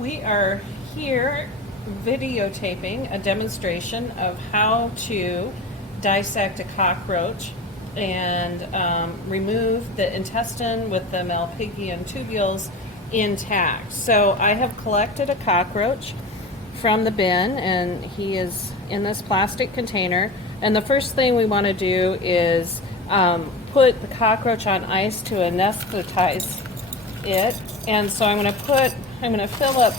We are here videotaping a demonstration of how to dissect a cockroach and remove the intestine with the Malpighian tubules intact. So I have collected a cockroach from the bin, and he is in this plastic container. And the first thing we want to do is put the cockroach on ice to anesthetize it. And so I'm going to fill up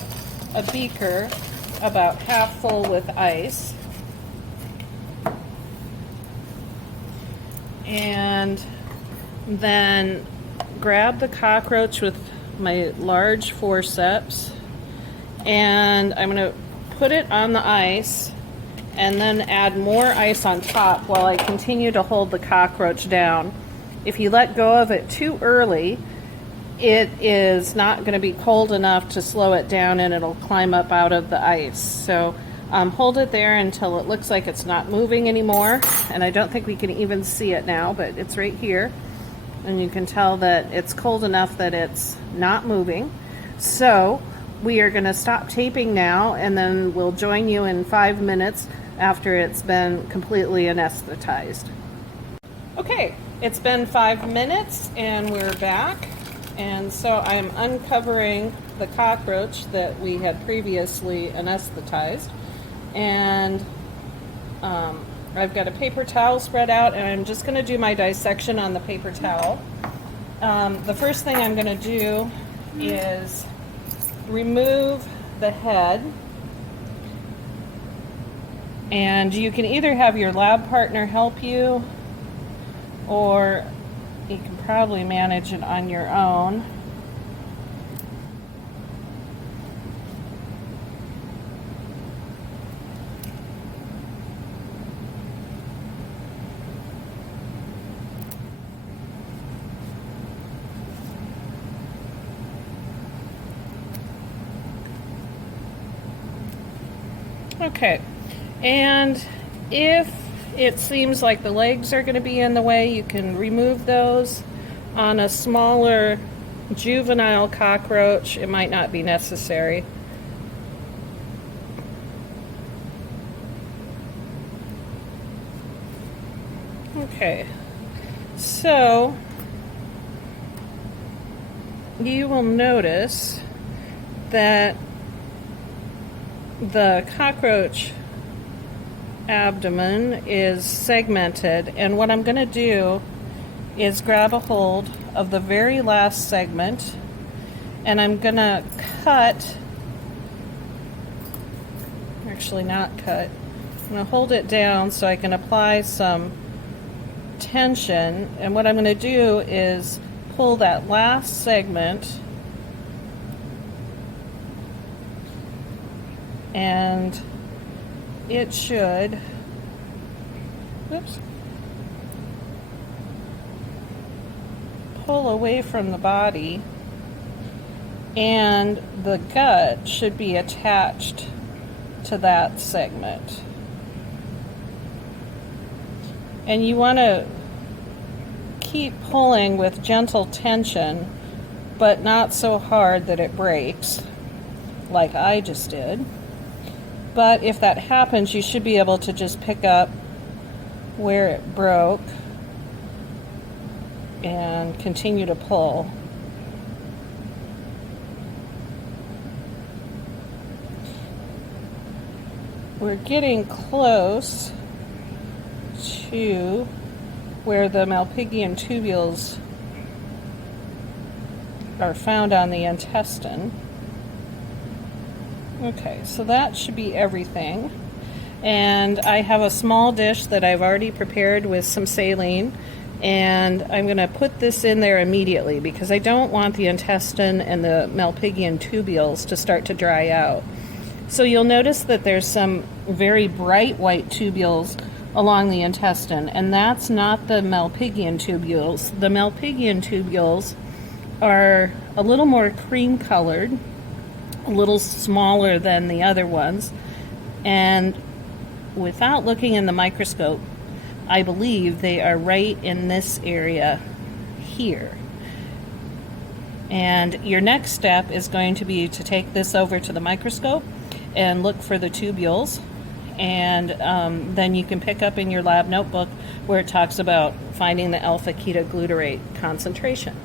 a beaker about half full with ice, and then grab the cockroach with my large forceps, and I'm going to put it on the ice and then add more ice on top while I continue to hold the cockroach down. If you let go of it too early, it is not going to be cold enough to slow it down, and it'll climb up out of the ice. So hold it there until it looks like it's not moving anymore. And I don't think we can even see it now, but it's right here. And you can tell that it's cold enough that it's not moving. So we are going to stop taping now, and then we'll join you in 5 minutes after it's been completely anesthetized. Okay, it's been 5 minutes and we're back. And so I'm uncovering the cockroach that we had previously anesthetized. And I've got a paper towel spread out, and I'm just going to do my dissection on the paper towel. The first thing I'm going to do is remove the head. And you can either have your lab partner help you, or you can probably manage it on your own. Okay, and if it seems like the legs are going to be in the way, you can remove those. On a smaller juvenile cockroach, it might not be necessary. Okay, so you will notice that the cockroach abdomen is segmented, and what I'm going to do is grab a hold of the very last segment, and I'm going to cut, actually not cut, I'm going to hold it down so I can apply some tension, and what I'm going to do is pull that last segment and it should, pull away from the body, and the gut should be attached to that segment. And you want to keep pulling with gentle tension, but not so hard that it breaks, like I just did. But if that happens, you should be able to just pick up where it broke and continue to pull. We're getting close to where the Malpighian tubules are found on the intestine. Okay, so that should be everything. And I have a small dish that I've already prepared with some saline, and I'm going to put this in there immediately because I don't want the intestine and the Malpighian tubules to start to dry out. So you'll notice that there's some very bright white tubules along the intestine, and that's not the Malpighian tubules. The Malpighian tubules are a little more cream colored, a little smaller than the other ones, and without looking in the microscope, I believe they are right in this area here. And your next step is going to be to take this over to the microscope and look for the tubules. And then you can pick up in your lab notebook where it talks about finding the alpha ketoglutarate concentration.